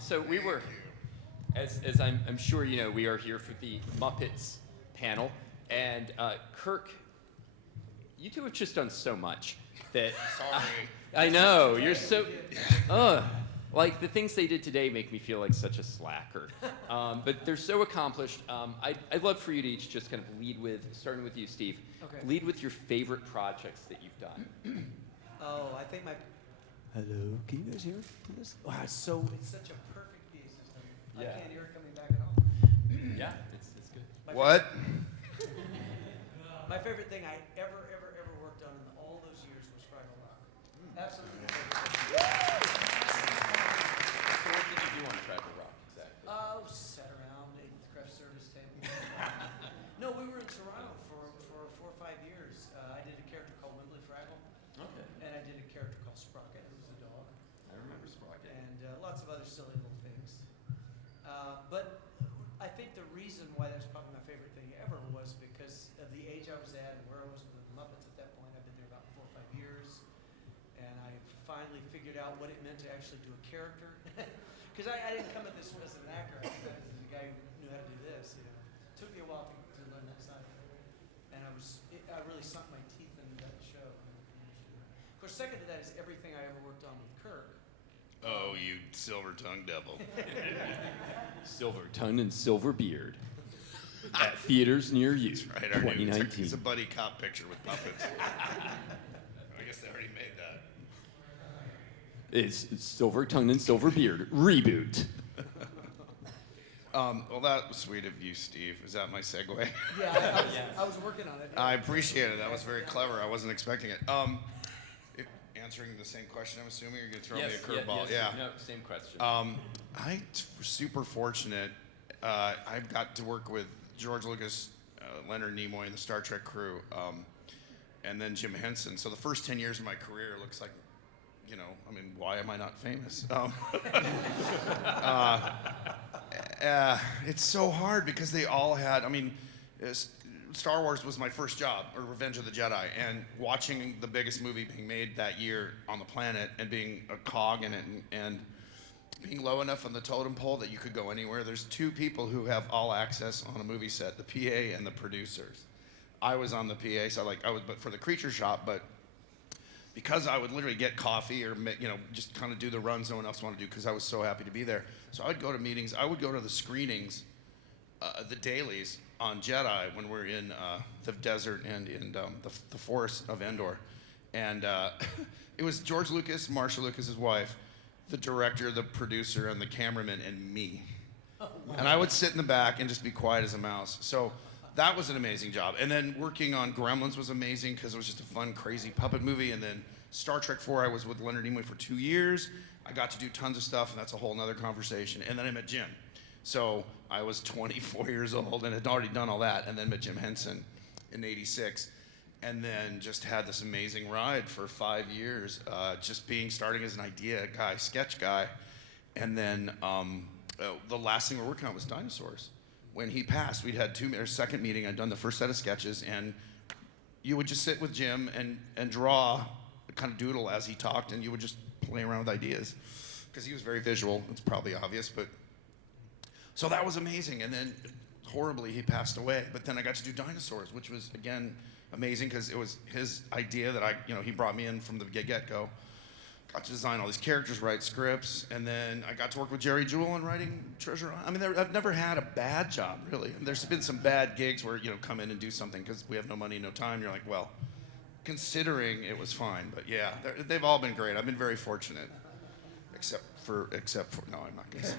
So we were, as I'm sure you know, we are here for the Muppets panel, and Kirk, you two have just done so much that. Sorry. I know you're so. Like the things they did today make me feel like such a slacker, but they're so accomplished. I'd love for you to each just kind of lead with, starting with you, Steve. Okay. Lead with your favorite projects that you've done. Oh, I think my. Hello, can you guys hear this? Wow, it's such a perfect piece. Yeah. I can't hear it coming back at all. Yeah, it's good. What? My favorite thing I ever worked on in all those years was Fraggle Rock. Absolutely. my favorite thing. So what did you do on Fraggle Rock exactly? Sat around, ate at the craft service table. No, we were in Toronto for 4 or 5 years. I did a character called Wembley Fraggle. Okay. And I did a character called Sprocket, who was a dog. I remember Sprocket. And lots of other silly little things. But I think the reason why that's probably my favorite thing ever was because of the age I was at and where I was with the Muppets at that point. I've been there about 4 or 5 years. And I finally figured out what it meant to actually do a character. Because I didn't come at this as an actor. I came at it as a guy who knew how to do this. You know, it took me a while to learn that side of it. And I really sunk my teeth into that show. Of course, second to that is everything I ever worked on with Kirk. Oh, you silver-tongued devil. Silver tongue and silver beard. At theaters near you. That's right. Our new, 2019. it's a buddy cop picture with puppets. I guess they already made that. It's silver tongue and silver beard reboot. Well, that was sweet of you, Steve. Is that my segue? Yeah, I was working on it. I appreciate it. That was very clever. I wasn't expecting it. Answering the same question, I'm assuming you're going to throw me a curveball. Yes. No, same question. I'm super fortunate. I got to work with George Lucas, Leonard Nimoy, and the Star Trek crew, and then Jim Henson. So the first 10 years of my career looks like, you know, I mean, why am I not famous? It's so hard because they all had, I mean, Star Wars was my first job, or Revenge of the Jedi, and watching the biggest movie being made that year on the planet and being a cog in it and being low enough on the totem pole that you could go anywhere. There's 2 people who have all access on a movie set, the PA and the producers. I was on the PA, so but for the Creature Shop, but because I would literally get coffee or, you know, just kind of do the runs no one else wanted to do because I was so happy to be there. So I would go to meetings, I would go to the screenings, the dailies on Jedi when we're in the desert and in the forest of Endor. And it was George Lucas, Marsha Lucas's wife, the director, the producer, and the cameraman, and me. And I would sit in the back and just be quiet as a mouse. So that was an amazing job. And then working on Gremlins was amazing because it was just a fun, crazy puppet movie. And then Star Trek 4, I was with Leonard Nimoy for 2 years. I got to do tons of stuff, and that's a whole nother conversation. And then I met Jim. So I was 24 years old and had already done all that, and then met Jim Henson in '86. And then just had this amazing ride for 5 years, starting as an idea guy, sketch guy. And then the last thing we're working on was dinosaurs. When he passed, we'd had our second meeting. I'd done the first set of sketches, and you would just sit with Jim and draw, kind of doodle as he talked, and you would just play around with ideas. Because he was very visual, it's probably obvious, but. So that was amazing, and then horribly he passed away. But then I got to do dinosaurs, which was, again, amazing because it was his idea that he brought me in from the get-go. Got to design all these characters, write scripts, and then I got to work with Jerry Jewell on writing Treasure Island. I mean, I've never had a bad job, really. There's been some bad gigs where, come in and do something because we have no money, no time. You're like, well, considering it was fine. But yeah, they've all been great. I've been very fortunate, except for no, I'm not going to say.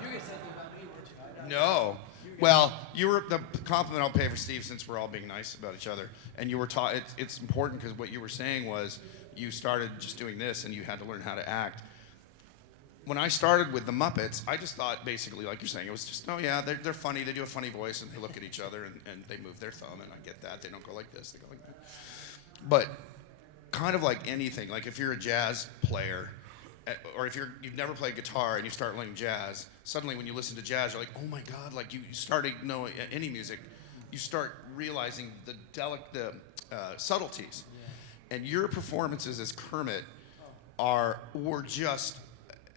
You're going to say anything about me, weren't you? No. Well, you were the compliment I'll pay for Steve since we're all being nice about each other. And you were taught it's important because what you were saying was you started just doing this and you had to learn how to act. When I started with the Muppets, I just thought basically, like you're saying, it was just, oh yeah, they're funny. They do a funny voice and they look at each other and they move their thumb, and I get that. They don't go like this, they go like that. But kind of like anything, like if you're a jazz player, or if you've never played guitar and you start learning jazz, suddenly when you listen to jazz, you're like, oh my God, like you start to know any music, you start realizing the subtleties. Yeah. And your performances as Kermit were just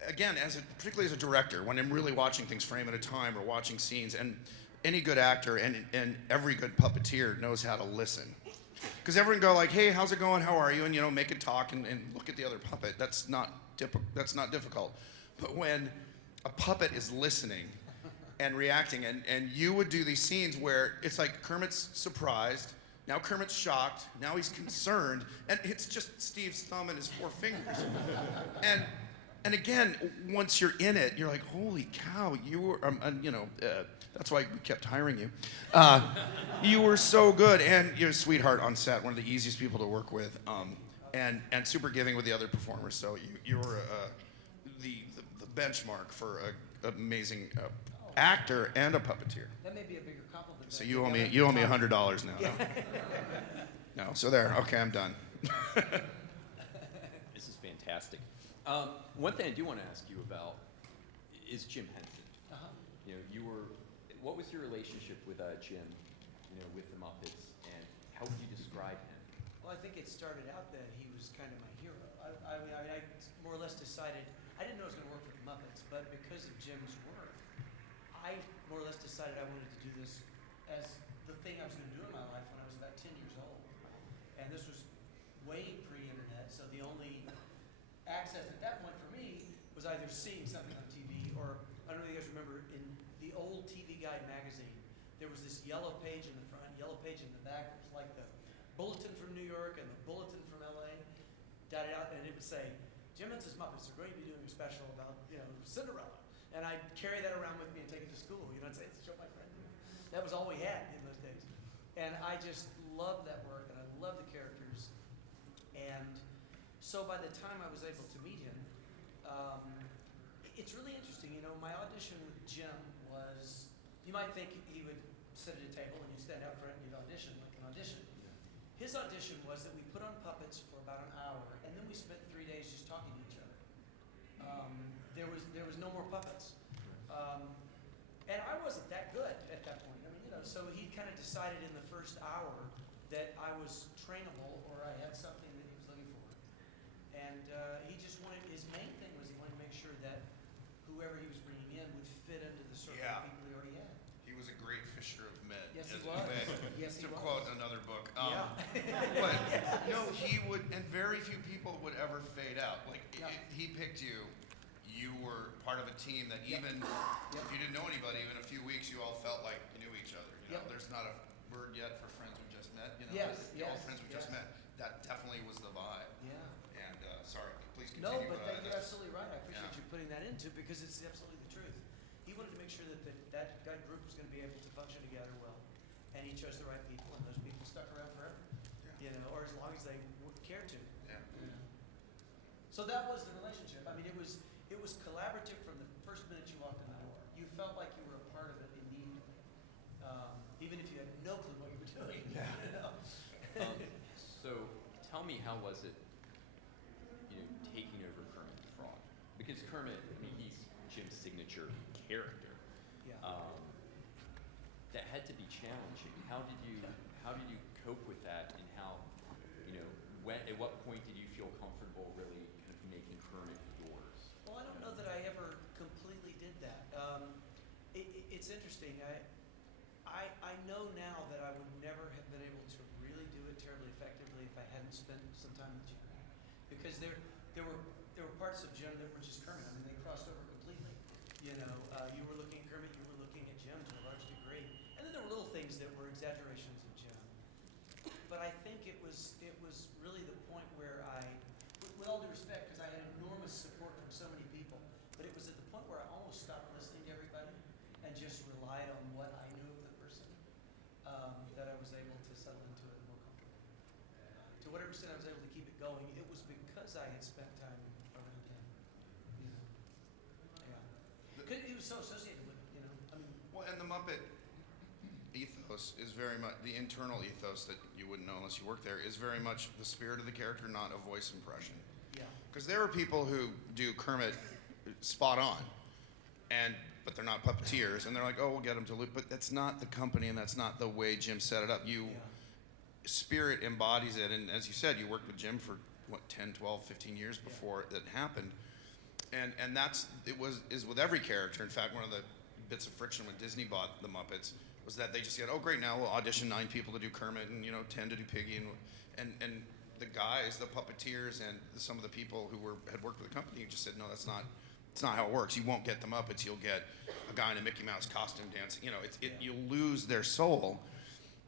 again, particularly as a director, when I'm really watching things frame at a time or watching scenes, and any good actor and every good puppeteer knows how to listen. Because everyone go like, hey, how's it going? How are you? And, you know, make it talk and look at the other puppet. That's not difficult. But when a puppet is listening and reacting, and you would do these scenes where it's like Kermit's surprised, now Kermit's shocked, now he's concerned, and it's just Steve's thumb and his 4 fingers. And again, once you're in it, you're like, holy cow, you were, that's why we kept hiring you. You were so good, and you're a sweetheart on set, one of the easiest people to work with, and super giving with the other performers. So you were the benchmark for an amazing actor and a puppeteer. That may be a bigger compliment. So you owe me $100 now. No, so there. Okay, I'm done. This is fantastic. One thing I do want to ask you about is Jim Henson. You know, what was your relationship with Jim, you know, with the Muppets, and how would you describe him? Well, I think it started out that he was kind of my hero. I mean, I more or less decided, I didn't know I was going to work for the Muppets, but because of Jim's work, I more or less decided I wanted to do this as the thing I was going to do in my life when I was about 10 years old. And this was way pre-internet, so the only access at that point for me was either seeing something on TV or, I don't know if you guys remember, in the old TV Guide magazine, there was this yellow page in the front, yellow page in the back. It was like the bulletin from New York and the bulletin from LA, dotted out, and it would say, Jim Henson's Muppets are going to be doing a special about, you know, Cinderella. And I'd carry that around with me and take it to school, you know, and say, show my friend. That was all we had in those days. And I just loved that work, and I loved the characters. And so by the time I was able to meet him, it's really interesting. You know, my audition with Jim was, you might think he would sit at a table and you'd stand out front and you'd audition like an audition. His audition was that we put on puppets for about an hour, and then we spent 3 days just talking to each other. There was no more puppets. And I wasn't that good at that point. I mean, you know, so he kind of decided in the first hour that I was trainable or I had something that he was looking for. And he just wanted, his main thing was he wanted to make sure that whoever he was bringing in would fit into the circle of people he already had. He was a great fisher of men. Yes, he was. Yes, he to was. quote another book. Yeah. But no, he would, and very few people would ever fade out. Like he picked you. You were part of a team that even if you didn't know anybody, in a few weeks you all felt like you knew each other. You know, there's not a word yet for friends we just met. You know, all friends we just met. That definitely was the vibe. Yeah. And sorry, please No, continue. but you're absolutely right. I appreciate you putting that into, because it's absolutely the truth. He wanted to make sure that that group was going to be able to function together well, and he chose the right people, and those people stuck around forever. You know, or as long as they cared to. Yeah. You know? So that was the relationship. I mean, it was collaborative from the first minute you walked in the door. You felt like you were a part of it immediately, even if you had no clue what you were doing. Yeah. You know? So tell me, how was it, you know, taking over Kermit the Frog? Because Kermit, I mean, he's Jim's signature character. Yeah. That had to be challenging. How did you cope with that, and how, you know, at what point did you feel comfortable really kind of making Kermit yours? Well, I don't know that I ever completely did that. It's interesting. I know now that I would never have been able to really do it terribly effectively if I hadn't spent some time with Jim, because there were parts of Jim that were just Kermit. I mean, they crossed over completely. You know, you were looking at Kermit, you were looking at Jim to a large degree, and then there were little things that were exaggerations of Jim. But I think it was really the point where with all due respect, because I had enormous support from so many people, but it was at the point where I almost stopped listening to everybody and just relied on what I knew of the person, that I was able to settle into it more comfortably. To whatever extent I was able to keep it going, it was because I had spent time around him. You know? Yeah. Because he was so associated with it, you know? I mean, Well, and the Muppet ethos is very much, the internal ethos that you wouldn't know unless you worked there, is very much the spirit of the character, not a voice impression. yeah. Because there are people who do Kermit spot on, but they're not puppeteers, and they're like, oh, we'll get them to loop. But that's not the company, and that's not the way Jim set it up. Spirit embodies it, and as you said, you worked with Jim for, 10, 12, 15 years before that happened. and is with every character. In fact, one of the bits of friction when Disney bought the Muppets was that they just said, oh great, now we'll audition 9 people to do Kermit and 10 to do Piggy and the guys, the puppeteers, and some of the people who had worked with the company just said, no, it's not how it works. You won't get the Muppets. You'll get a guy in a Mickey Mouse costume dancing. You'll lose their soul.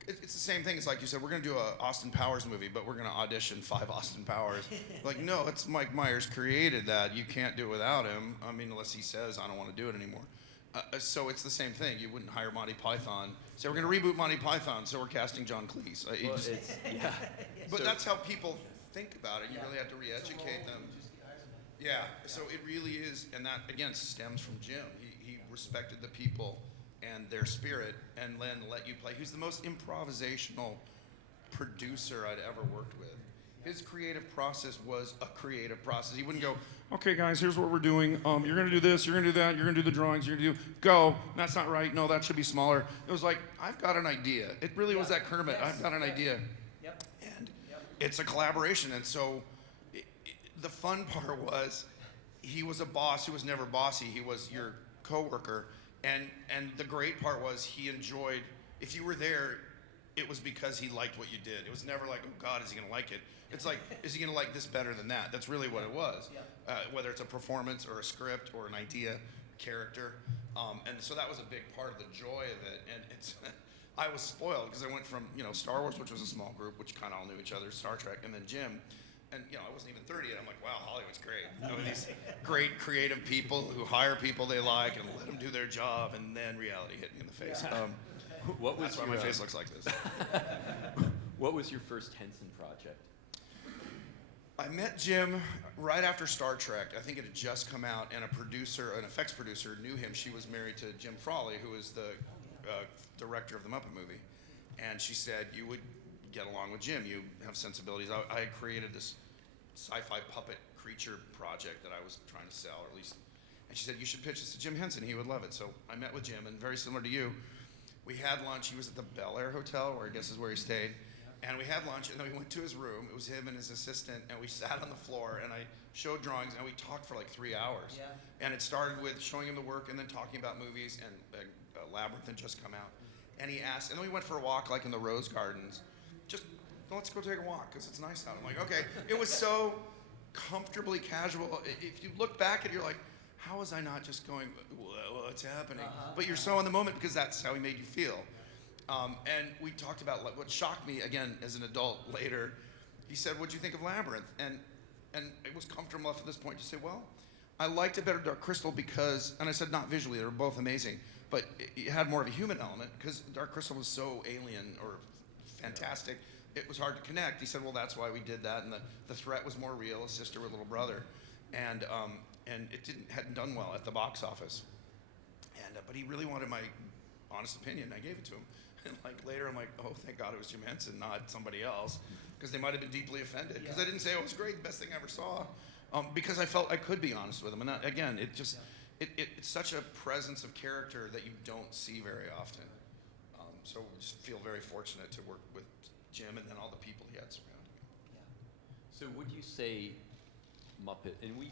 It's the same thing. It's like you said, we're going to do a Austin Powers movie, but we're going to audition 5 Austin Powers. Like, no, it's Mike Myers created that. You can't do it without him. I mean, unless he says, I don't want to do it anymore. So it's the same thing. You wouldn't hire Monty Python. Say, we're going to reboot Monty Python, so we're casting John Cleese. Yeah. But that's how people think about it. You really have to re-educate them. Yeah, so it really is, and that, again, stems from Jim. He respected the people and their spirit, and then let you play. He's the most improvisational producer I'd ever worked with. His creative process was a creative process. He wouldn't go, okay, guys, here's what we're doing. You're going to do this, you're going to do that, you're going to do the drawings, you're going to do, go. That's not right. No, that should be smaller. It was like, I've got an idea. It really was that Kermit. I've got an idea. Yep. And it's a collaboration. And so the fun part was he was a boss who was never bossy. He was your coworker. And the great part was he enjoyed, if you were there, it was because he liked what you did. It was never like, oh God, is he going to like it? It's like, is he going to like this better than that? That's really what it was. Whether it's a performance or a script or an idea, character. And so that was a big part of the joy of it. And I was spoiled because I went from, Star Wars, which was a small group, which kind of all knew each other, Star Trek, and then Jim. And I wasn't even 30 yet. I'm like, wow, Hollywood's great. These great creative people who hire people they like and let them do their job, and then reality hit me in the face. That's why my face looks like this. What was your first Henson project? I met Jim right after Star Trek. I think it had just come out, and an effects producer knew him. She was married to Jim Frawley, who is the director of the Muppet movie. And she said, you would get along with Jim. You have sensibilities. I had created this sci-fi puppet creature project that I was trying to sell, or at least. And she said, you should pitch this to Jim Henson. He would love it. So I met with Jim, and very similar to you, we had lunch. He was at the Bel Air Hotel, where I guess is where he stayed. And we had lunch, and then we went to his room. It was him and his assistant, and we sat on the floor, and I showed drawings, and we talked for like 3 hours. Yeah. And it started with showing him the work, and then talking about movies, and Labyrinth had just come out. And he asked, and then we went for a walk, like in the Rose Gardens. Just, let's go take a walk, because it's nice out. I'm like, okay. It was so comfortably casual. If you look back at it, you're like, how was I not just going, what's happening? But you're so in the moment, because that's how he made you feel. And we talked about what shocked me, again, as an adult later. He said, what'd you think of Labyrinth? And it was comfortable enough at this point to say, well, I liked it better Dark Crystal because, and I said not visually, they were both amazing, but it had more of a human element because Dark Crystal was so alien or fantastic, it was hard to connect. He said, well, that's why we did that, and the threat was more real, a sister with a little brother. And it hadn't done well at the box office. But he really wanted my honest opinion, and I gave it to him. And like later, I'm like, oh, thank God it was Jim Henson, not somebody else, because they might have been deeply offended. Because I didn't say, oh, it was great, the best thing I ever saw, because I felt I could be honest with him. And that, again, it's such a presence of character that you don't see very often. So we just feel very fortunate to work with Jim and then all the people he had surrounding him. So would you say Muppet, and we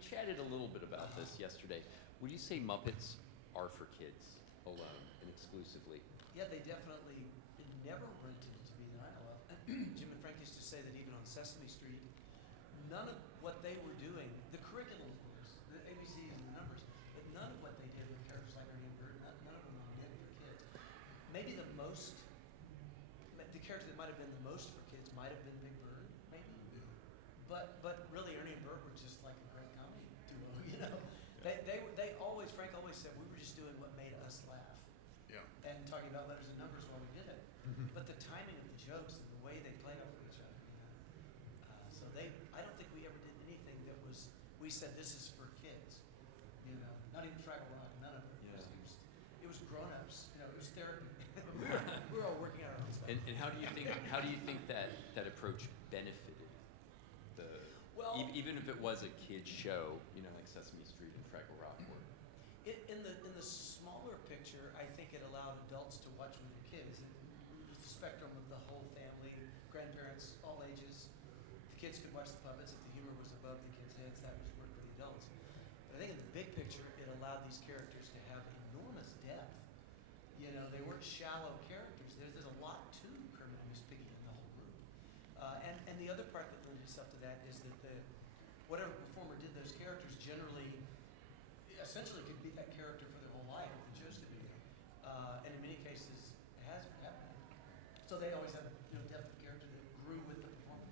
chatted a little bit about this yesterday, would you say Muppets are for kids alone and exclusively? Yeah, they definitely never were intended to be that I know of. Jim and Frank used to say that even on Sesame Street, none of what they were doing, the curriculum, of course, the ABCs and the numbers, but none of what they did with characters like Ernie and Bert, none of them were meant for kids. Maybe the character that might have been the most for kids might have been Big Bird, maybe. But really, Ernie and Bert were just like a great comedy duo, They always, Frank always said, we were just doing what made us laugh. Yeah. And talking about letters and numbers while we did it. But the timing of the jokes and the way they played off of each other. So I don't think we ever did anything that was, we said this is for kids. Not even Fraggle Rock, none of it. Yeah. It was grown-ups, it was therapy. we were all working out our own stuff. And how do you think that approach benefited even if it was a kid's show, like Sesame Street and Fraggle Rock were? In the smaller picture, I think it allowed adults to watch with their kids. It was the spectrum of the whole family, grandparents, all ages. The kids could watch the puppets. If the humor was above the kids' heads, that was work for the adults. these characters to have enormous depth. You know, they weren't shallow characters. There's a lot to Kermit and Miss Piggy and the whole group. And the other part that lends itself to that is that whatever performer did those characters generally, essentially could be that character for their whole life if they chose to be. And in many cases, it has happened. So they always have depth of character that grew with the performer.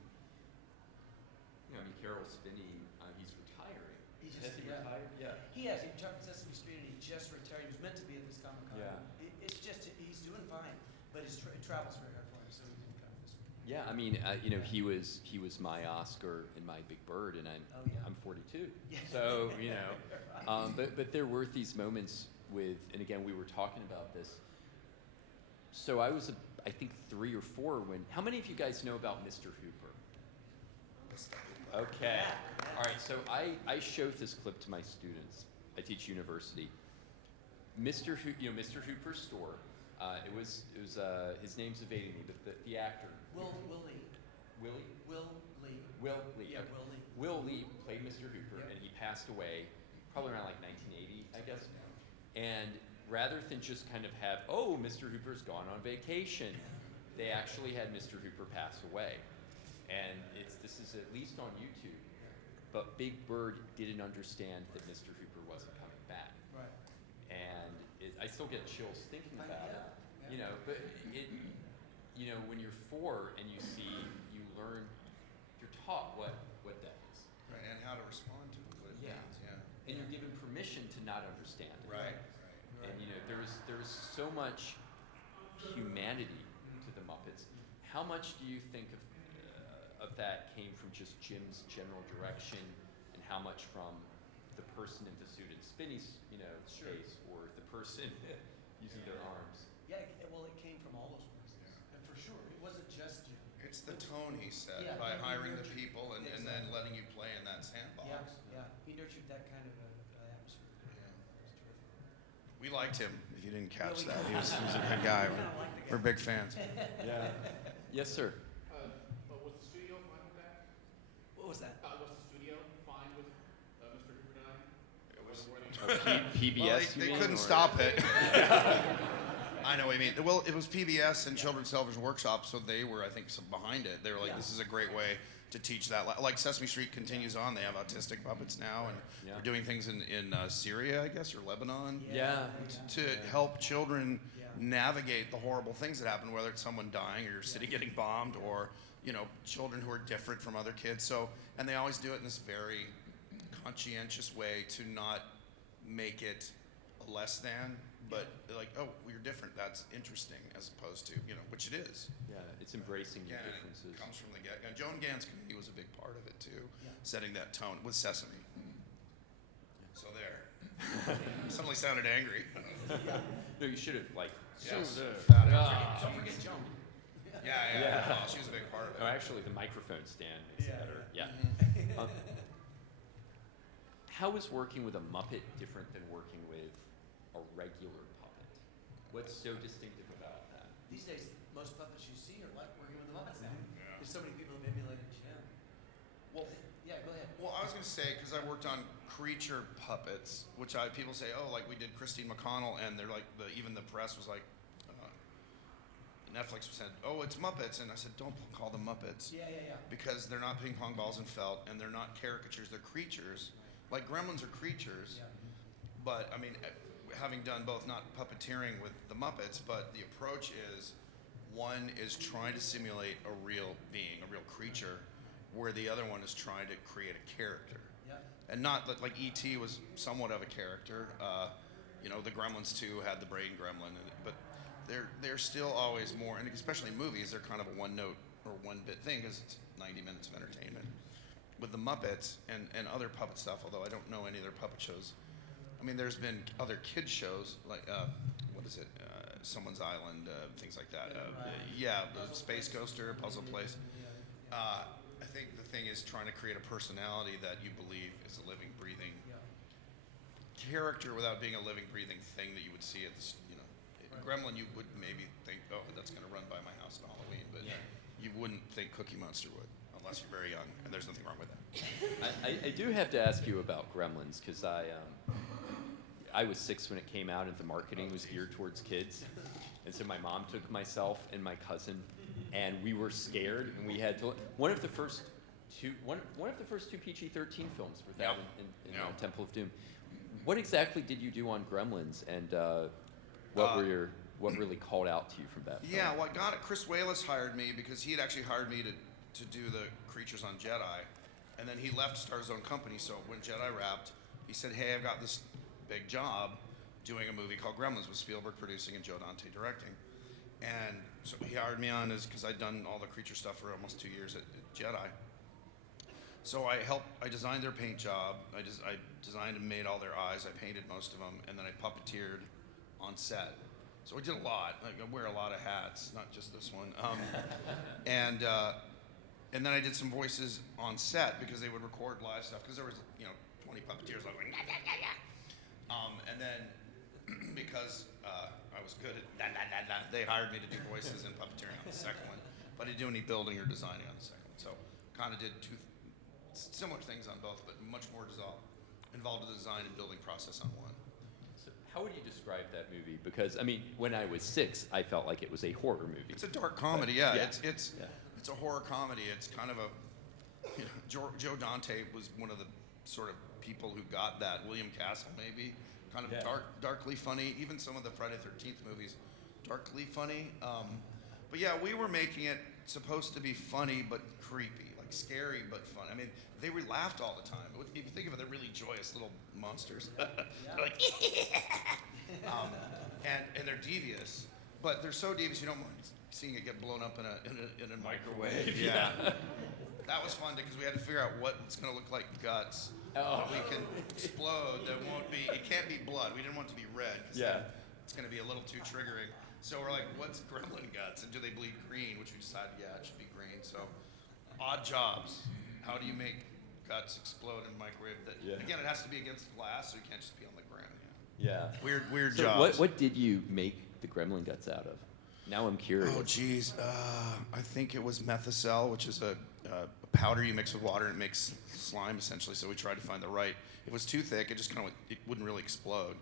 I mean, Carol Spinney, he's retiring. Has he Yeah. retired? Yeah. He has. He retired from Sesame Street and he just retired. He was meant to be at this Comic Con. Yeah. It's just, he's doing fine, but it travels very hard for him, so he didn't come this week. Yeah, I mean, he was my Oscar and my Big Bird, and Oh, yeah. I'm 42. Yeah. So Right. but there were these moments with, and again we were talking about this. So I was I think 3 or 4 when. How many of you guys know about Mr. Hooper? Okay. Yeah. All right. So I showed this clip to my students. I teach university. Mr. Hooper's store. It was his name's evading me, but the actor. Will Lee. Willie? Will Lee. Will Lee. Yeah, okay. Will Lee. Will Lee played Mr. Hooper, Yep. and he passed away probably around like 1980, I guess. And rather than just kind of have, oh, Mr. Hooper's gone on vacation, they actually had Mr. Hooper pass away. And this is at least on YouTube. But Big Bird didn't understand that Mr. Hooper wasn't coming back. Right. And I still get chills thinking about it. Yeah. But when you're 4 and you learn, you're taught what that is. Right, and how to respond to it, what it Yeah. means, yeah. And you're given permission to not understand it. Right. And there's so much humanity to the Muppets. How much do you think of that came from just Jim's general direction, and how much from the person in the suit in Spinney's Sure. case, or the person using their arms? Yeah, well, it came from all those places. And for sure, it wasn't just Jim. It's the tone, he said, Yeah, by he hiring the nurtured- people and then exactly. letting you play in that sandbox. Yeah. He nurtured that kind of atmosphere. Yeah. It was terrific. We liked him, if you didn't catch we that. did. He was a good guy. We kinda liked the guy. We're big fans. Yeah. Yes, sir. But was the studio fine with that? What was that? Was the studio fine with Mr. Hooper dying? It was- PBS. Well, you they mean, couldn't or- stop it. I know what you mean. Well, it was PBS and Children's Television Workshop, so they were, I think, behind it. They were like, Yeah. this is a great way to teach that. Like Sesame Street continues on. They have autistic puppets now, and Yeah. they're doing things in Syria, I guess, or Lebanon, Yeah. to help children Yeah. navigate the horrible things that happen, whether it's someone dying or your city getting bombed, or children who are different from other kids. So, and they always do it in this very conscientious way to not make it a less than, but like, oh, we're different. That's interesting, as opposed to which it is. Yeah, it's embracing the Again, differences. it comes from the get. And Joan Gann's community was a big part of it too, Yeah. setting that tone with Sesame. So there. Suddenly sounded angry. No, you should have Yes. Fat Don't forget Joan. Yeah. Oh, she was a big part of it. No, actually, the microphone stand is Yeah. better. Yeah. How is working with a Muppet different than working with a regular puppet? What's so distinctive about that? These days, most puppets you see are like working with the Muppets now. There's so many people who have emulated Jim. Well, Yeah, go ahead. Well, I was going to say, because I worked on creature puppets, which people say, oh, like we did Christine McConnell, and they're like, even the press was like, Netflix said, oh, it's Muppets, and I said, don't call them Muppets, Yeah. because they're not ping pong balls and felt, and they're not caricatures, they're creatures. Like Gremlins are creatures, Yeah. but I mean, having done both, not puppeteering with the Muppets, but the approach is, one is trying to simulate a real being, a real creature, where the other one is trying to create a character. Yeah. And not like E.T. was somewhat of a character. The Gremlins 2 had the brain gremlin, but they're still always more, and especially movies, they're kind of a one-note or one-bit thing because it's 90 minutes of entertainment. With the Muppets and other puppet stuff, although I don't know any other puppet shows. I mean, there's been other kids shows like what is it? Someone's Island, things like that. The Space Coaster, Puzzle Place. I think the thing is trying to create a personality that you believe is a living, breathing character without being a living, breathing thing that you would see at this. Gremlin, you would maybe think, oh, that's going to run by my house on Halloween, but you wouldn't think Cookie Monster would, unless you're very young, and there's nothing wrong with that. I do have to ask you about Gremlins because I was 6 when it came out, and the marketing was geared towards kids. And so my mom took myself and my cousin, and we were scared, and we had to. One of the first two PG-13 films was that in Temple of Doom. What exactly did you do on Gremlins, and what really called out to you from that film? Yeah, what got it, Chris Walas hired me because he had actually hired me to do the Creatures on Jedi, and then he left to start his own company. So when Jedi wrapped, he said, "Hey, I've got this big job doing a movie called Gremlins with Spielberg producing and Joe Dante directing." And so he hired me on because I'd done all the creature stuff for almost 2 years at Jedi. So I designed their paint job. I designed and made all their eyes. I painted most of them, and then I puppeteered on set. So I did a lot. Like, I wear a lot of hats, not just this one. And then I did some voices on set because they would record live stuff because there was 20 puppeteers all going. And then because I was good at they hired me to do voices and puppeteering on the second one, but I didn't do any building or designing on the second one. So kind of did two similar things on both, but much more involved in the design and building process on one. So how would you describe that movie? Because I mean, when I was 6, I felt like it was a horror movie. It's a dark comedy, yeah. Yeah. It's a horror comedy. It's kind of a Joe Dante was one of the sort of people who got that. William Castle, maybe, kind of darkly funny. Even some of the Friday the 13th movies, darkly funny. But yeah, we were making it supposed to be funny but creepy, like scary but fun. I mean, they laughed all the time. If you think of it, they're really joyous little monsters. They're like, and they're devious, but they're so devious you don't mind seeing it get blown up in a microwave. Yeah. That was fun because we had to figure out what it's going to look like guts that we can explode. That won't be. It can't be blood. We didn't want it to be red. It's going to be a little too triggering. So we're like, what's gremlin guts? And do they bleed green? Which we decided, it should be green. So odd jobs. How do you make guts explode in a microwave? Again, it has to be against glass, so it can't just be on the ground. Yeah. Weird so jobs. What did you make the gremlin guts out of? Now I'm curious. Oh, geez. I think it was Methacel, which is a powder you mix with water and it makes slime, essentially. So we tried to find the right. If it was too thick, it wouldn't really explode.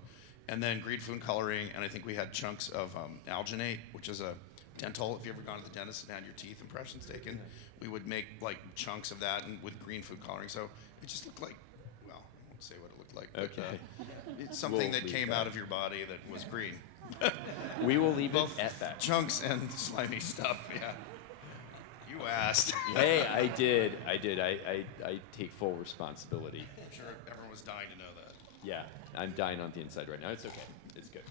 And then green food coloring, and I think we had chunks of alginate, which is a dental. If you ever gone to the dentist and had your teeth impressions taken, we would make like chunks of that and with green food coloring. So it just looked like, well, I won't say what it looked like, but it's something that came out of your body that was green. We will leave Both it at that. Chunks and slimy stuff, yeah. You asked. Hey, I did. I take full responsibility. I'm sure everyone was dying to know that. Yeah, I'm dying on the inside right now. It's okay. It's good.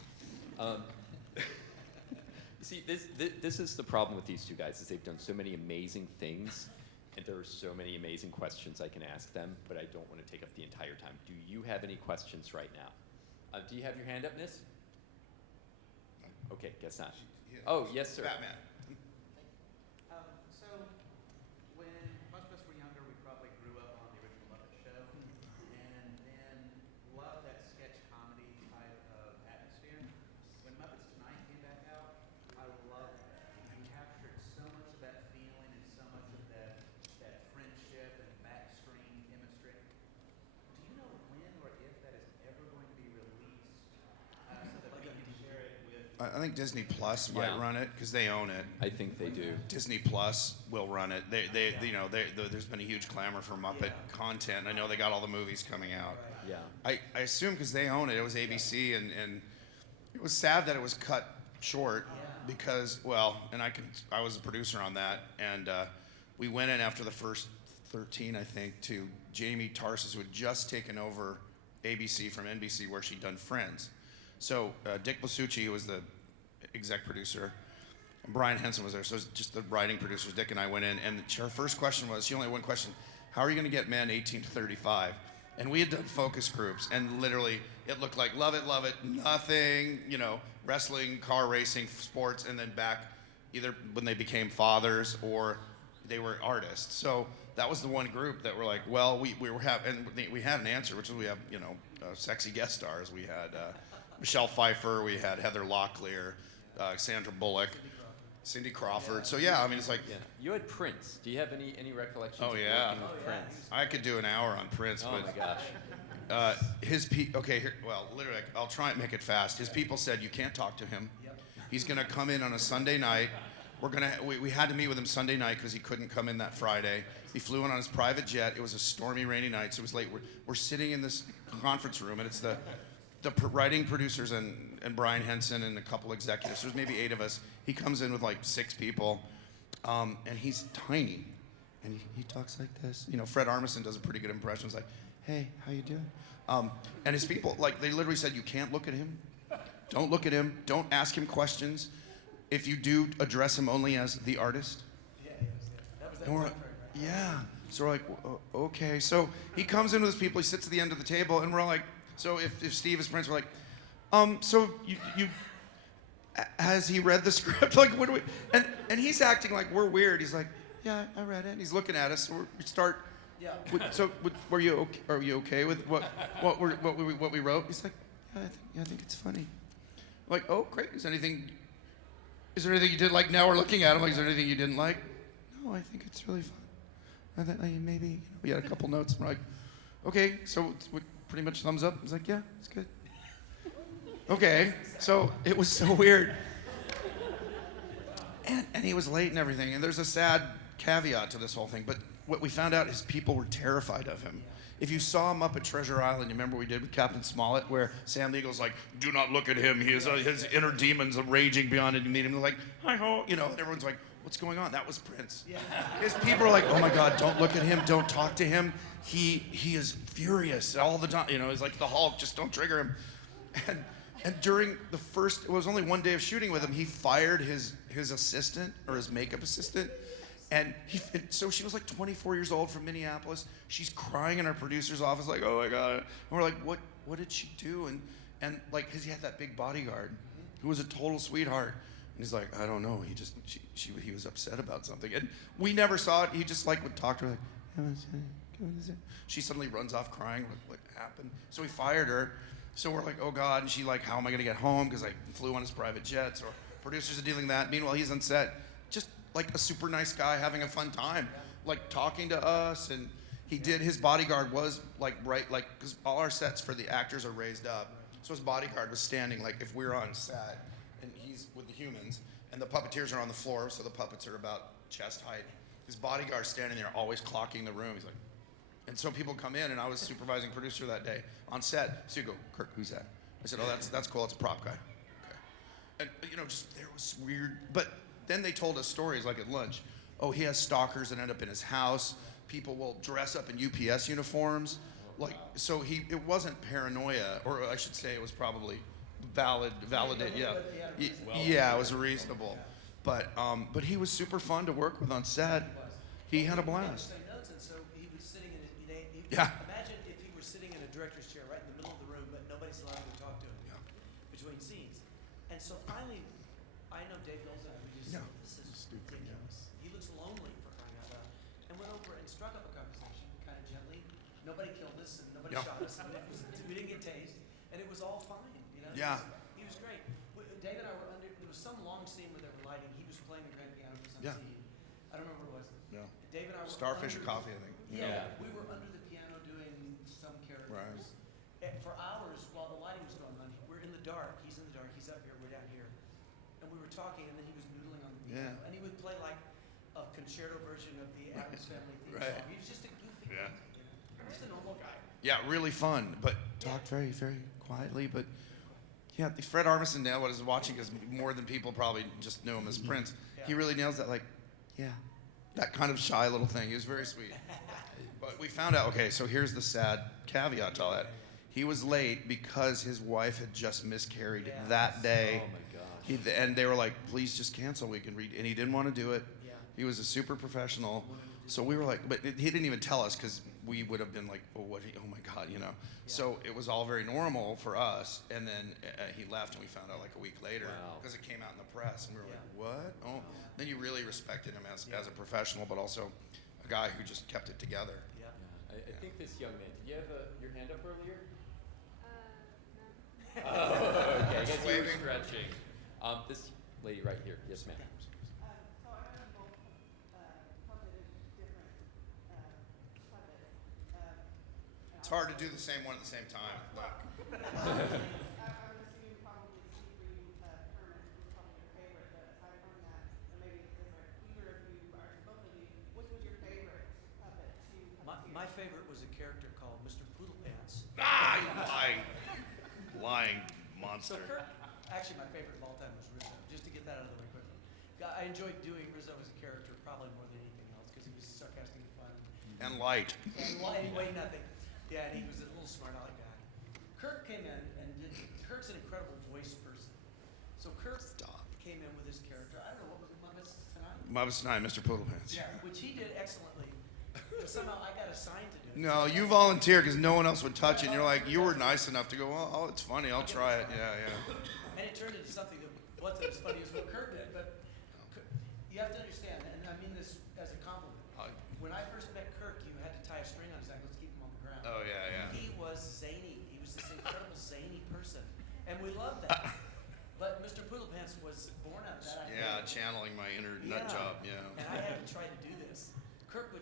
See, this is the problem with these two guys, is they've done so many amazing things, and there are so many amazing questions I can ask them, but I don't want to take up the entire time. Do you have any questions right now? Do you have your hand up, Nis? Okay, guess not. Yeah. Oh, yes, sir. Batman. So, when most of us were younger, we probably grew up on the original Muppet Show, and then loved that sketch comedy type of atmosphere. When Muppets Tonight came back out, I loved that. You captured so much of that feeling and so much of that friendship and backstream chemistry. Do you know when or if that is ever going to be released so that we can share it with? I think Disney Plus might run it because they own it. I think they do. Disney Plus will run it. There's been a huge clamor for Muppet content. I know they got all the movies coming out. Yeah. I assume because they own it. It was ABC, and it was sad that it was cut short because, and I was a producer on that, and we went in after the first 13, I think, to Jamie Tarsis, who had just taken over ABC from NBC, where she'd done Friends. So Dick Blasucci, who was the exec producer, and Brian Henson was there. So it was just the writing producers. Dick and I went in, and her first question was, she only had one question: how are you going to get men 18 to 35? And we had done focus groups, and literally it looked like love it, nothing, wrestling, car racing, sports, and then back either when they became fathers or they were artists. So that was the one group that were like, well, we had an answer, which is we have sexy guest stars. We had Michelle Pfeiffer, we had Heather Locklear, Sandra Bullock, Cindy Crawford. So yeah, I mean, it's like. Yeah. You had Prince. Do you have any recollections Oh, of yeah. working with Prince? I could do an hour on Prince, Oh but my gosh. Okay, here, well, literally, I'll try and make it fast. His people said you can't talk to him. Yep. He's gonna come in on a Sunday night. We had to meet with him Sunday night because he couldn't come in that Friday. He flew in on his private jet. It was a stormy, rainy night, so it was late. We're sitting in this conference room, and it's the writing producers and Brian Henson and a couple executives. There's maybe 8 of us. He comes in with like 6 people, and he's tiny, and he talks like this. You know, Fred Armisen does a pretty good impression. He's like, "Hey, how you doing?" And his people, like, they literally said, "You can't look at him. Don't look at him. Don't ask him questions. If you do, address him only as the artist." Yeah, that was that And we're time like, frame, right? yeah. So we're like, okay. So he comes in with his people. He sits at the end of the table, and we're all like, so if Steve is Prince, we're like, so you has he read the script? Like, what do we? And he's acting like we're weird. He's like, yeah, I read it. And he's looking at us. So we start. Yeah. Were you okay? Are you okay with what we wrote? He's like, yeah, I think it's funny. I'm like, oh, great. Is there anything you did like? Now we're looking at him. Like, is there anything you didn't like? No, I think it's really fun. I thought maybe we had a couple notes. And we're like, okay, so it's pretty much thumbs up. He's like, yeah, it's good. Okay, so it was so weird. And he was late and everything. And there's a sad caveat to this whole thing. But what we found out is people were terrified of him. If you saw Muppet Treasure Island, you remember what we did with Captain Smollett, where Sam Leagle's like, do not look at him. He has his inner demons are raging beyond it. You meet him, they're like, hi-ho, you know, and everyone's like, what's going on? That was Prince. Yeah. His people are like, oh my God, don't look at him, don't talk to him. He is furious all the time. You know, he's like the Hulk, just don't trigger him. And during the first, it was only one day of shooting with him, he fired his assistant, or his makeup assistant. And so she was like 24 years old from Minneapolis. She's crying in our producer's office, like, oh my God. And we're like, what did she do? And like, cause he had that big bodyguard who was a total sweetheart. And he's like, I don't know. He was upset about something. And we never saw it. He just like would talk to her like, she suddenly runs off crying. What happened? So we fired her. So we're like, oh God. And she like, how am I gonna get home? Cause I flew on his private jet. So producers are dealing with that. Meanwhile, he's on set. Just like a super nice guy having a fun time, like talking to us. And his bodyguard was like because all our sets for the actors are raised up. So his bodyguard was standing like if we're on set and he's with the humans and the puppeteers are on the floor, so the puppets are about chest height. His bodyguard's standing there always clocking the room. He's like, and so people come in, and I was supervising producer that day on set. So you go, Kirk, who's that? I said, oh, that's cool, it's a prop guy. Okay. And you know, just there was weird, but then they told us stories like at lunch. Oh, he has stalkers that end up in his house. People will dress up in UPS uniforms. Like, so it wasn't paranoia, or I should say it was probably validate, yeah. Yeah, it was reasonable. But he was super fun to work with on set. He had a blast. Notes, and so he was sitting in Yeah. Imagine if he were sitting in a director's chair right in the middle of the room, but nobody's allowed to talk to him between scenes. And so finally, I know Dave Knowles and I were just this is ridiculous. He looks lonely for crying out loud. And went over and struck up a conversation kind of gently. Nobody killed us and nobody shot us. And we didn't get tased. And it was all fine, you know? Yeah. He was great. Dave and I were there was some long scene where they were lighting. He was playing the grand piano for some scene. I don't remember what it was. Yeah. Dave and I were Starfish or under, Coffee, I think. Yeah, we were under the piano doing some characters. Right. And for hours while the lighting was going on. We're in the dark. He's in the dark. He's up here. We're down here. And we were talking, and then he was noodling on the piano. Yeah. And he would play like a concerto version of the Addams Family theme Right. song. He was just a goofy Yeah. guy. Just a normal guy. Yeah, really fun, but talked very, very quietly. But yeah, Fred Armisen now, what is watching, because more than people probably just knew him as Prince. He really nails that, like, that kind of shy little thing. He was very sweet. But we found out, okay, so here's the sad caveat to all that. He was late because his wife had just miscarried that day. Oh my gosh. And they were like, please just cancel, we can read. And he didn't want to do it. Yeah. He was a super professional. So we were like, but he didn't even tell us, because we would have been like, oh my God, you know. So it was all very normal for us. And then he left, and we found out like a week later, because it came out in the press. And we were like, what? Oh. Then you really respected him as a professional, but also a guy who just kept it together. Yeah. I think this young man, did you have your hand up earlier? No. Oh, okay. I guess you were Waving. stretching. This lady right here. Yes, ma'am. So I have both puppeted different puppets. It's hard to do the same one at the same time. Like, I would assume probably Steve Kermit was probably your favorite, but aside from that, and maybe it's different, either of you, or both of you, which was your favorite puppet to puppeteer? My favorite was a character called Mr. Poodlepants. you lying So monster. Kirk, actually my favorite of all time was Rizzo, just to get that out of the way quickly. I enjoyed doing Rizzo as a character probably more than anything else because he was sarcastic and fun. And light. And he weighed nothing. Yeah, and he was a little smart aleck guy. Kirk came in and Kirk's an incredible voice person. So Kirk came in with his character. I don't know, what was it, Muppets Tonight? Muppets Tonight, Mr. Poodlepants. Yeah, which he did excellently. But somehow I got assigned to do it. No, you volunteered because no one else would touch it. And you're like, you were nice enough to go, oh, it's funny. I'll try it. Yeah. And it turned into something that wasn't as funny as what Kirk did. But you have to understand, and I mean this as a compliment. When I first met Kirk, you had to tie a string on his ankles to keep him on the ground. Oh, yeah. He was zany. He was this incredible zany person. And we loved that. But Mr. Poodlepants was born out of that idea. Yeah, channeling my inner nut job. Yeah. And I had to try to do this. Kirk would,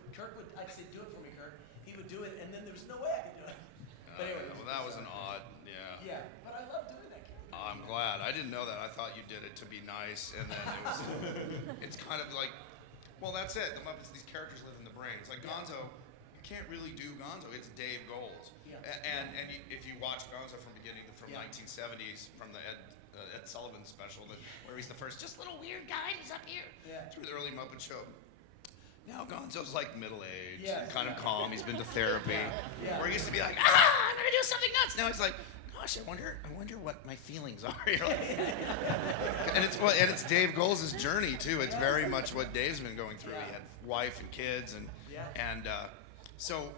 I'd say, do it for me, Kirk. He would do it, and then there was no way I could do it. But anyway. Well, that was an odd, yeah. Yeah, but I love doing that character. I'm glad. I didn't know that. I thought you did it to be nice, and then it was. It's kind of like, well, that's it. The Muppets, these characters live in the brain. It's like Gonzo. You can't really do Gonzo. It's Dave Goelz. Yeah. And if you watch Gonzo from 1970s, from the Ed Sullivan special, where he's the first, just little weird guy, he's up here. Yeah. Through the early Muppet Show. Now Gonzo's like middle-aged, Yeah. and kind of calm. He's been to therapy. Yeah. Where he used to be like, I'm gonna do something nuts. Now he's like, gosh, I wonder what my feelings are. You know? and it's Dave Goelz's journey too. It's very much what Dave's been going through. He had wife and kids, and so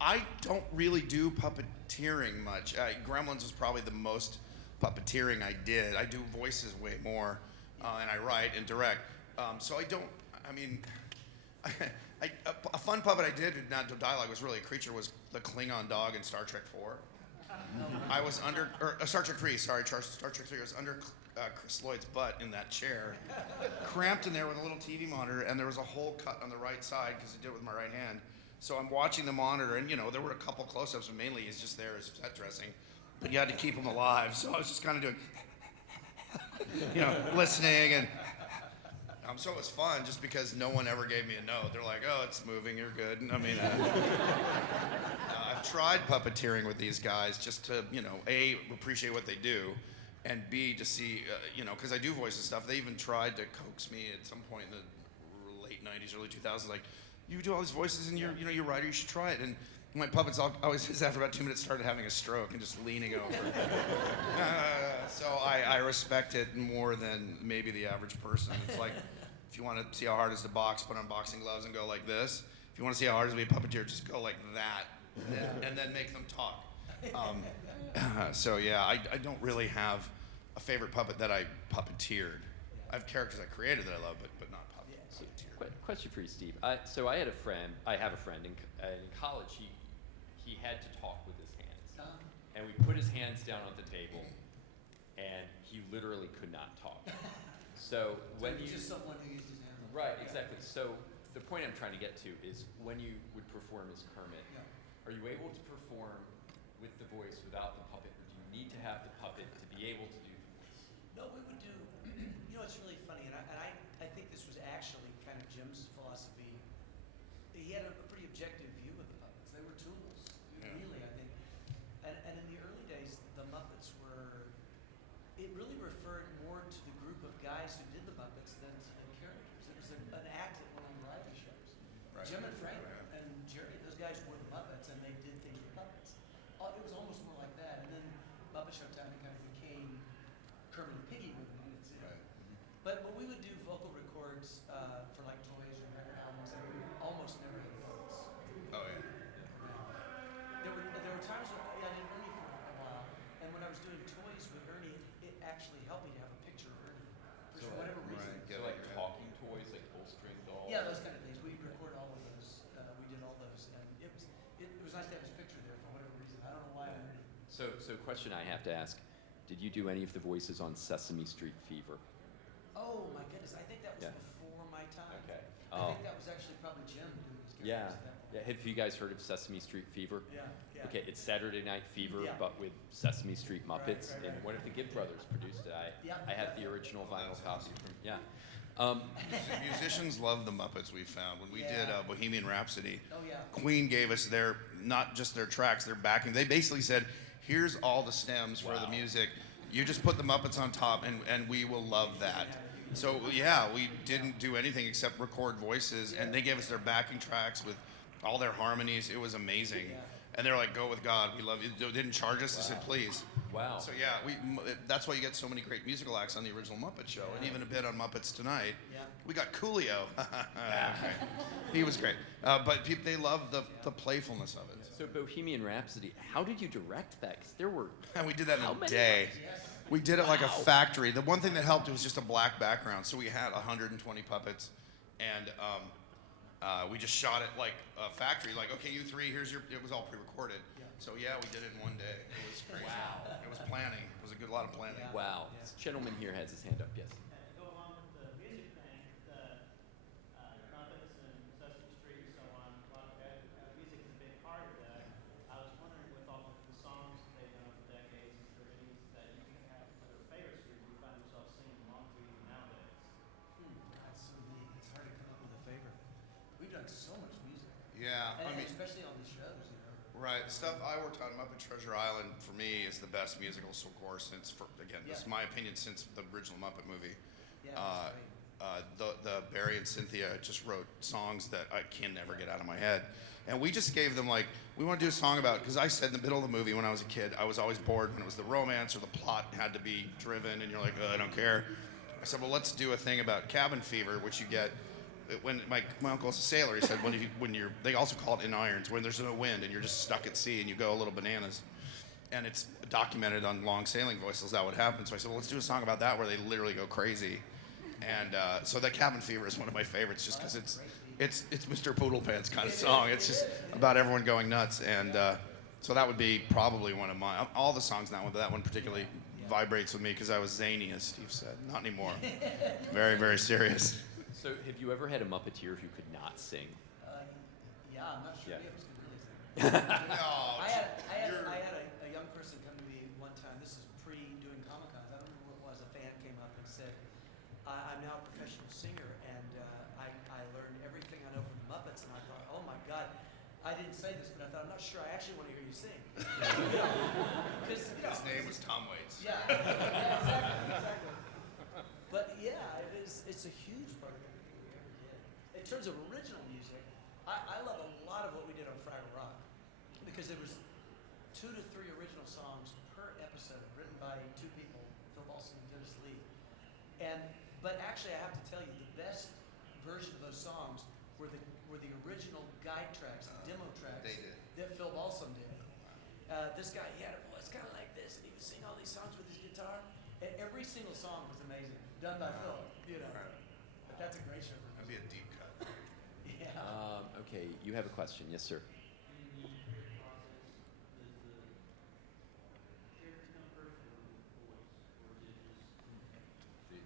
I don't really do puppeteering much. Gremlins was probably the most puppeteering I did. I do voices way more, and I write and direct. So I don't. I mean, a fun puppet I did not do dialogue was really a creature was the Klingon dog in Star Trek 4. I was under Star Trek 3. Sorry, Star Trek 3. I was under Chris Lloyd's butt in that chair, cramped in there with a little TV monitor, and there was a hole cut on the right side because I did it with my right hand. So I'm watching the monitor, and there were a couple close-ups, but mainly he's just there as set dressing. But you had to keep him alive, so I was just kind of doing, listening, and so it was fun just because no one ever gave me a note. They're like, oh, it's moving, you're good. And I mean, I've tried puppeteering with these guys just to, A, appreciate what they do, and B, to see, because I do voice and stuff. They even tried to coax me at some point in the late 90s, early 2000s, like, you do all these voices and you're a writer, you should try it. And my puppets always, after about 2 minutes, started having a stroke and just leaning over. So I respect it more than maybe the average person. It's like, if you want to see how hard it is to box, put on boxing gloves and go like this. If you want to see how hard it is to be a puppeteer, just go like that, and then make them talk. So yeah, I don't really have a favorite puppet that I puppeteered. I have characters I created that I love, but not puppeteered. Question for you, Steve. So I have a friend in college. He had to talk with his hands, and we put his hands down on the table, and he literally could not talk. So when you just someone who used his hands. right, exactly. So the point I'm trying to get to is when you would perform as Kermit, are you able to perform with the voice without the puppet, or do you need to have the puppet to be able to do the voice? No, we would do. It's really funny, and I think this was actually kind of Jim's philosophy. He had a pretty objective view of the puppets. They were tools, really, I think. And in the early days, the Muppets were. It really referred more to the group of guys who did the Muppets than to the characters. It was an act that went on variety shows. Right. Jim and Frank and Jerry, those guys were the Muppets, and they did things with puppets. It was almost more like that. And then Muppet Show time kind of became Kermit and Piggy with the Muppets. But we would do vocal records for like toys or record albums, and we almost never had voice. Oh yeah. There were times when I did Ernie for a while, and when I was doing toys with Ernie, it actually helped me to have a picture of Ernie for whatever reason. Right. So like talking toys, like pull string dolls. Yeah, those kind of things. We record all of those. We did all those, and it was nice to have his picture there for whatever reason. I don't know why. So question I have to ask: did you do any of the voices on Sesame Street Fever? Oh my goodness! I think that was Yeah. before my time. Okay. I think that was actually probably Jim doing his Yeah. characters at that Yeah. point. Have you guys heard of Sesame Street Fever? Yeah, yeah. Okay, it's Saturday Night Fever, Yeah. but with Sesame Street Muppets. right, And right. one of the Gibb brothers produced it. Yeah, I have yeah. the original vinyl that's copy. awesome. From, yeah. Musicians love the Muppets. We found when we did Yeah. Bohemian Rhapsody. Oh, yeah. Queen gave us their not just their tracks, their backing. They basically said, "Here's all the stems for the Wow. music. You just put the Muppets on top, and we will love that." So yeah, we didn't do anything except record voices, and they gave us their backing tracks with all their harmonies. It was amazing. Yeah. And they're like, "Go with God. We love you." They didn't charge us. They said, "Please." Wow. So yeah, that's why you get so many great musical acts on the original Muppet Show, and even a bit on Muppets Tonight. Yeah. We got Coolio. He was great, but they love the playfulness of it. So Bohemian Rhapsody, how did you direct that? Because there were And we did that in How a many? day. We did it like a Wow. factory. The one thing that helped was just a black background, so we had 120 puppets, and we just shot it like a factory. Like, okay, you three, here's your. It was all pre-recorded. Yeah. So yeah, we did it in one day. It was crazy. Wow. It was planning. It was a lot of planning. Yeah. wow. Yeah. This gentleman here has his hand up. Yes. Go along with the music thing, the Muppets and Sesame Street and so on, a lot of that, music is a big part of that. I was wondering with all of the songs that they've done over decades, is there any that you can have that are favorites for you, you find yourself singing along to even nowadays? That's so neat. It's hard to come up with a favorite. We've done so much music. Yeah, And I mean, especially on these shows, you know. right. Stuff I worked on Muppet Treasure Island for me is the best musical score since, this is Yeah. my opinion, since the original Muppet movie. Yeah, that's great. The Barry and Cynthia just wrote songs that I can never get out of my head, and we just gave them like, we want to do a song about, because I said in the middle of the movie when I was a kid, I was always bored when it was the romance or the plot had to be driven, and you're like, I don't care. I said, well, let's do a thing about cabin fever, which you get when my uncle's a sailor. He said when you're they also call it in irons, when there's no wind and you're just stuck at sea and you go a little bananas. And it's documented on long sailing voices that would happen. So I said, well, let's do a song about that where they literally go crazy. And so that Cabin Fever is one of my favorites, just because it's Mr. Poodlepants kind of song. It's just about everyone going nuts. And so that would be probably one of mine. All the songs in that one, but that one particularly vibrates with me because I was zany, as Steve said. Not anymore. Very, very serious. So have you ever had a Muppeteer who could not sing? Yeah, I'm not sure Yeah. it was really No, I had a young person come to me one time. This is pre-doing Comic-Cons. I don't remember what it was. A fan came up and said, "I'm now a professional singer, and I learned everything I know from the Muppets." And I thought, "Oh my God!" I didn't say this, but I thought, "I'm not sure. I actually want to hear you sing." Because his name was Tom Waits. Yeah, exactly. But yeah, it's a huge part of everything we ever did. In terms of original music, I love a lot of what we did on Fraggle Rock because there was 2 to 3 original songs per episode written by 2 people, Phil Balson and Dennis Lee. But actually, I have to tell you, the best version of those songs were the original guide tracks, the demo tracks They did. that Phil Balson did. This guy, he had a voice kind of like this, and he would sing all these songs with his guitar. And every single song was amazing, done by Phil, you know. Right. But that's a great show for That'd me. be a deep cut. Yeah. Okay, you have a question. Yes, sir.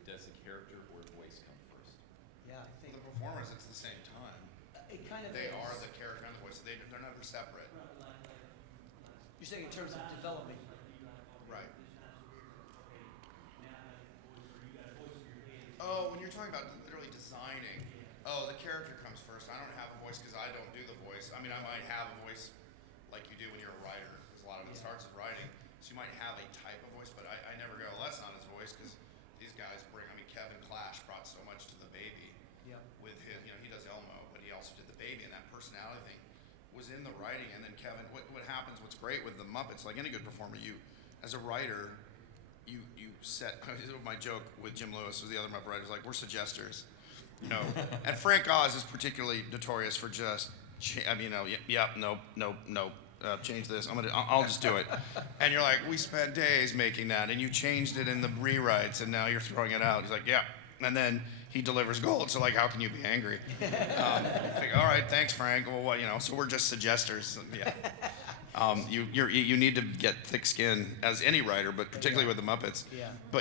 Does the character or voice come first? Yeah, I For think the performers, it's the same time. it kind of They is. are the character and the voice. They're never separate. You're saying in terms of developing. Right. Oh, when you're talking about literally designing, the character comes first. I don't have a voice because I don't do the voice. I mean, I might have a voice like you do when you're a writer, because a lot of it starts with writing. So you might have a type of voice, but I never go, well, that's not his voice, because these guys bring, Kevin Clash brought so much to the baby Yep. with his, he does Elmo, but he also did the baby, and that personality thing was in the writing. And then Kevin, what happens, what's great with the Muppets, like any good performer, you, as a writer, you set, my joke with Jim Lewis was the other Muppet writer, was like, we're suggesters, and Frank Oz is particularly notorious for just, nope, change this, I'll just do it. And you're like, we spent days making that, and you changed it in the rewrites, and now you're throwing it out. He's like, yeah, and then he delivers gold, so like, how can you be angry? Like, all right, thanks, Frank, well, what, so we're just suggesters, yeah. You need to get thick skin as any writer, but particularly with the Muppets.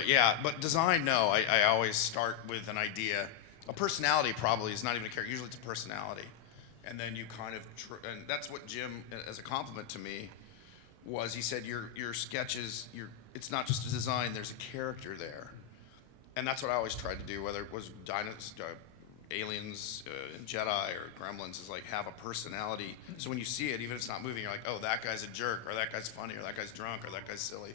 Yeah. But design, no. I always start with an idea. A personality probably is not even a character. Usually it's a personality. and then you kind of, and that's what Jim, as a compliment to me, was he said your sketches, it's not just a design, there's a character there. And that's what I always tried to do, whether it was aliens and Jedi or Gremlins, is like have a personality. So when you see it, even if it's not moving, you're like, oh, that guy's a jerk, or that guy's funny, or that guy's drunk, or that guy's silly.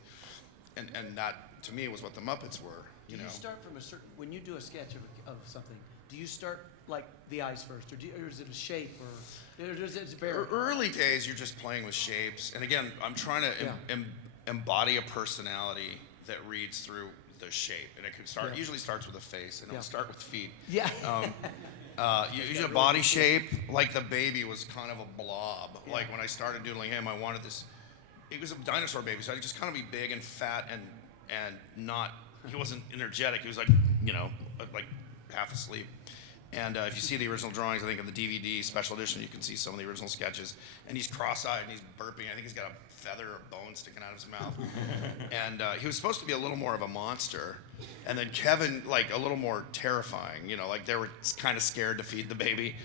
And that, to me, was what the Muppets were. Do you start from a certain, when you do a sketch of something, do you start like the eyes first, or is it a shape, or is it vary? Early days, you're just playing with shapes. And again, I'm trying to embody a personality that reads through the shape. And it can start, usually starts with a face, and it'll start with feet. Yeah. Usually a body shape, like the baby was kind of a blob. Like when I started doodling him, I wanted this, he was a dinosaur baby, so I just kind of be big and fat and not, he wasn't energetic. He was like, like half asleep. And if you see the original drawings, I think in the DVD special edition, you can see some of the original sketches. And he's cross-eyed and he's burping. I think he's got a feather or bone sticking out of his mouth. And he was supposed to be a little more of a monster. And then Kevin, like a little more terrifying. Like they were kind of scared to feed the baby.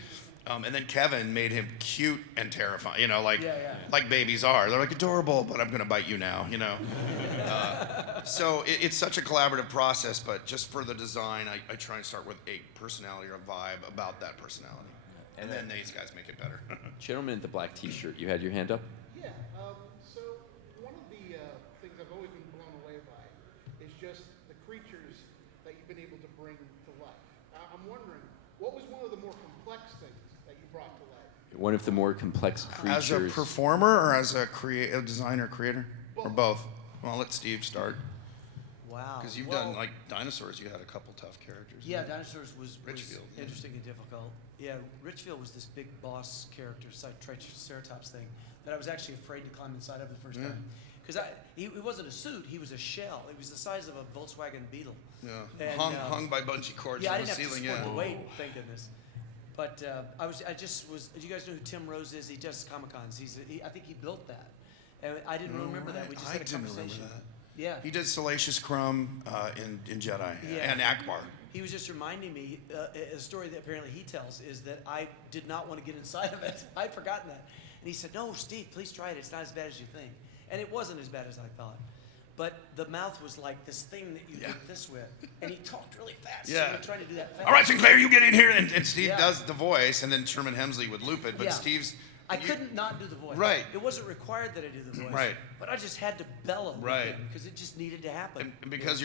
And then Kevin made him cute and terrifying, like babies are. They're like adorable, but I'm gonna bite you now, So it's such a collaborative process, but just for the design, I try and start with a personality or a vibe about that personality. And then these guys make it better. Gentleman in the black t-shirt, you had your hand up? Yeah, so one of the things I've always been blown away by is just the creatures that you've been able to bring to life. I'm wondering, what was one of the more complex things that you brought to life? One of the more complex creatures. As a performer or as a designer, creator? Or both? Well, let Steve start. Wow. Because you've done, like, dinosaurs, you had a couple tough characters. Yeah, dinosaurs was Richfield, interesting and difficult. Yeah, Richfield was this big boss character, Triceratops thing, that I was actually afraid to climb inside of the first time. Because he wasn't a suit, he was a shell. It was the size of a Volkswagen Beetle. Yeah, And, hung by bungee cords I from the didn't have ceiling, to support the weight, thank goodness. But do you guys know who Tim Rose is? He does Comic-Cons. I think he built that. And I didn't remember that. We just had a conversation. Remember that. Yeah. He did Salacious Crumb in Jedi and Akbar. He was just reminding me, a story that apparently he tells is that I did not want to get inside of it. I'd forgotten that. And he said, no, Steve, please try it. It's not as bad as you think. And it wasn't as bad as I thought. But the mouth was like this thing that you did this with. And he talked really fast. Yeah. So we're trying to do that fast. All right, Sinclair, you get in here. And Steve does the voice, and then Sherman Hemsley would loop it. But Steve's... I couldn't not do the voice. Right. It wasn't required that I do the voice. Right. But I just had to bellow. Right. Because it just needed to happen. And because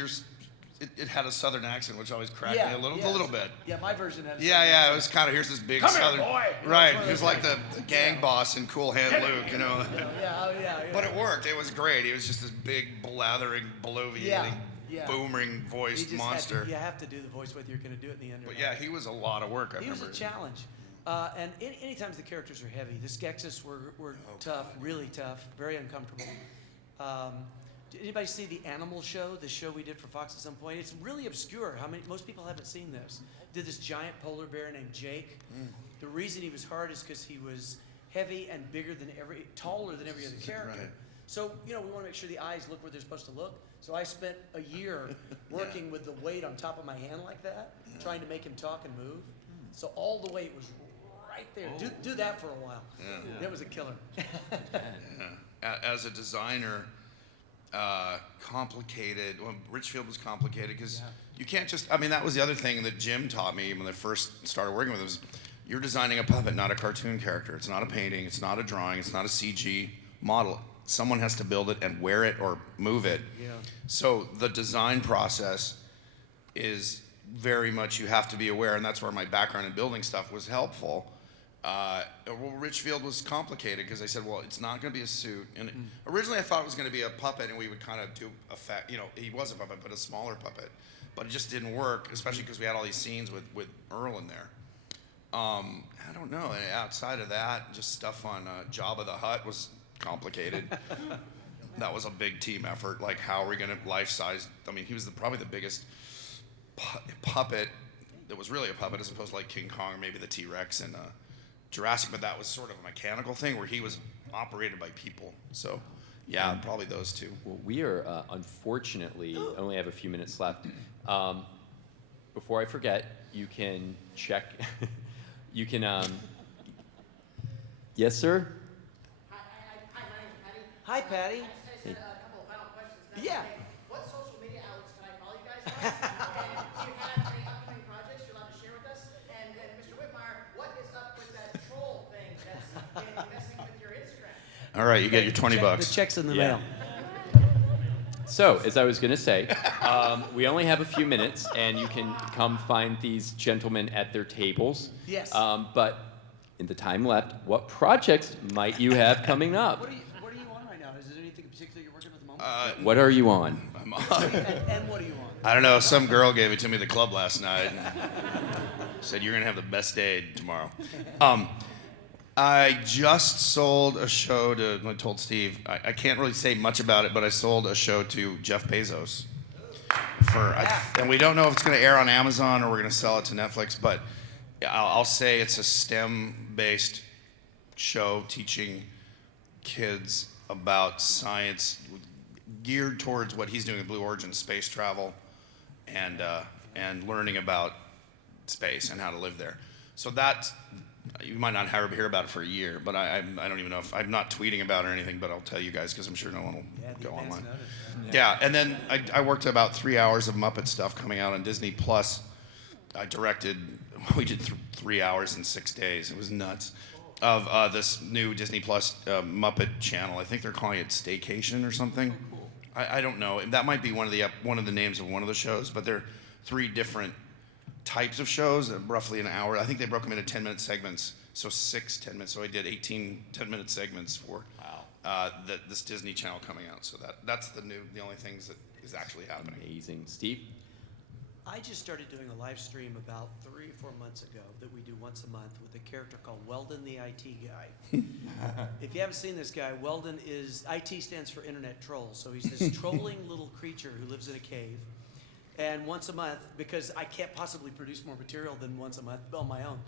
it had a southern accent, which always cracked me a little bit. Yeah, my version had a Yeah, it was kind of, here's this big Come here, southern... boy! Right, he was like the gang boss in Cool Hand Luke, Yeah. But it worked. It was great. He was just this big, blathering, bloviating, booming voiced monster. You have to do the voice whether you're going to do it in the end or But not. yeah, he was a lot of work. He was a challenge. And anytime the characters are heavy, the Skeksis were tough, really tough, very uncomfortable. Did anybody see the Animal Show, the show we did for Fox at some point? It's really obscure. Most people haven't seen this. Did this giant polar bear named Jake. The reason he was hard is because he was heavy and taller than every other character. Right. So, we want to make sure the eyes look where they're supposed to look. So I spent a year working with the weight on top of my hand like that, trying to make him talk and move. So all the weight was right there. Do that for a while. Yeah. That was a killer. As a designer, complicated. Well, Richfield was complicated because you can't just. I mean, that was the other thing that Jim taught me when I first started working with him. Was you're designing a puppet, not a cartoon character. It's not a painting. It's not a drawing. It's not a CG model. Someone has to build it and wear it or move it. Yeah. So the design process is very much, you have to be aware, and that's where my background in building stuff was helpful. Richfield was complicated because I said, well, it's not going to be a suit. And originally I thought it was going to be a puppet, and we would kind of do he was a puppet, but a smaller puppet. But it just didn't work, especially because we had all these scenes with Earl in there. I don't know. Outside of that, just stuff on Jabba the Hutt was complicated. That was a big team effort. Like, how are we going to life-size? I mean, he was probably the biggest puppet that was really a puppet, as opposed to like King Kong or maybe the T-Rex and Jurassic, but that was sort of a mechanical thing where he was operated by people. So yeah, probably those two. Well, we are unfortunately only have a few minutes left. Before I forget, you can check Yes, sir? Hi, my name's Patty. Hi, Patty. I just had a couple of final questions. If that's Yeah. okay. What social media outlets can I follow you guys on? And do you have any upcoming projects you're allowed to share with us? And Mr. Whitmire, what is up with that troll thing that's messing with your Instagram? All right, you get your 20 The bucks. check's in the Yeah. mail. So, as I was going to say, we only have a few minutes, and you can come find these gentlemen at their tables. Yes. But in the time left, what projects might you have coming up? What are you on right now? Is there anything in particular you're working with at the moment? What are you on? I'm on. And what are you on? I don't know. Some girl gave it to me at the club last night. And said you're gonna have the best day tomorrow. I just sold a show to. I told Steve. I can't really say much about it, but I sold a show to Jeff Bezos. And we don't know if it's gonna air on Amazon or we're gonna sell it to Netflix. But I'll say it's a STEM-based show teaching kids about science, geared towards what he's doing in Blue Origin, space travel, and learning about space and how to live there. So that you might not hear about it for a year, but I don't even know if I'm not tweeting about it or anything, but I'll tell you guys because I'm sure no one will go online. Yeah, and then I worked about 3 hours of Muppet stuff coming out on Disney Plus. I directed. We did 3 hours in 6 days. It was nuts. Of this new Disney Plus Muppet channel. I think they're calling it Staycation or something. Oh, cool. I don't know. That might be one of the names of one of the shows, but they're 3 different types of shows, roughly an hour. I think they broke them into 10-minute segments, so 6 10-minutes. So I did 18 10-minute segments for this Disney channel coming out. So that's the only things that is actually happening. Amazing. Steve? I just started doing a live stream about 3 or 4 months ago that we do once a month with a character called Weldon the IT guy. If you haven't seen this guy, Weldon is, IT stands for Internet Troll. So he's this trolling little creature who lives in a cave. And once a month, because I can't possibly produce more material than once a month on my own,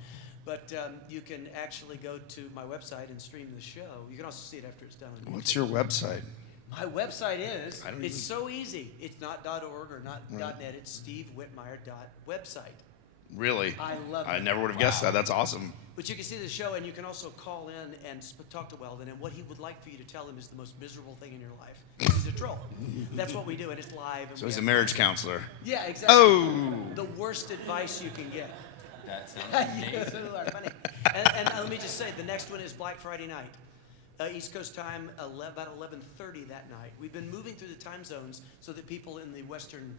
but you can actually go to my website and stream the show. You can also see it after it's done. On What's YouTube. your website? My website is, I don't it's even- so easy. It's not .org or not Right. .net. It's stevewhitmire.website. Really? I love it. I never would have guessed that. That's awesome. But you can see the show, and you can also call in and talk to Weldon, and what he would like for you to tell him is the most miserable thing in your life. He's a troll. That's what we do, and it's live. And So we he's a have marriage fun. counselor. Yeah, exactly. Oh! The worst advice you can get. That sounds Yes, amazing. they are funny. And let me just say, the next one is Black Friday night. East Coast time, about 11:30 that night. We've been moving through the time zones so that people in the Western,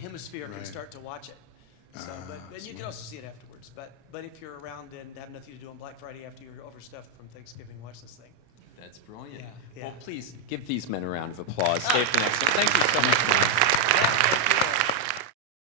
hemisphere can right. start to watch it. So, and you can also see it afterwards. But if you're around and have nothing to do on Black Friday after you're overstuffed from Thanksgiving, watch this thing. That's brilliant. Yeah. Well, please give these men a round of applause. Stay for the next one. Thank you so much.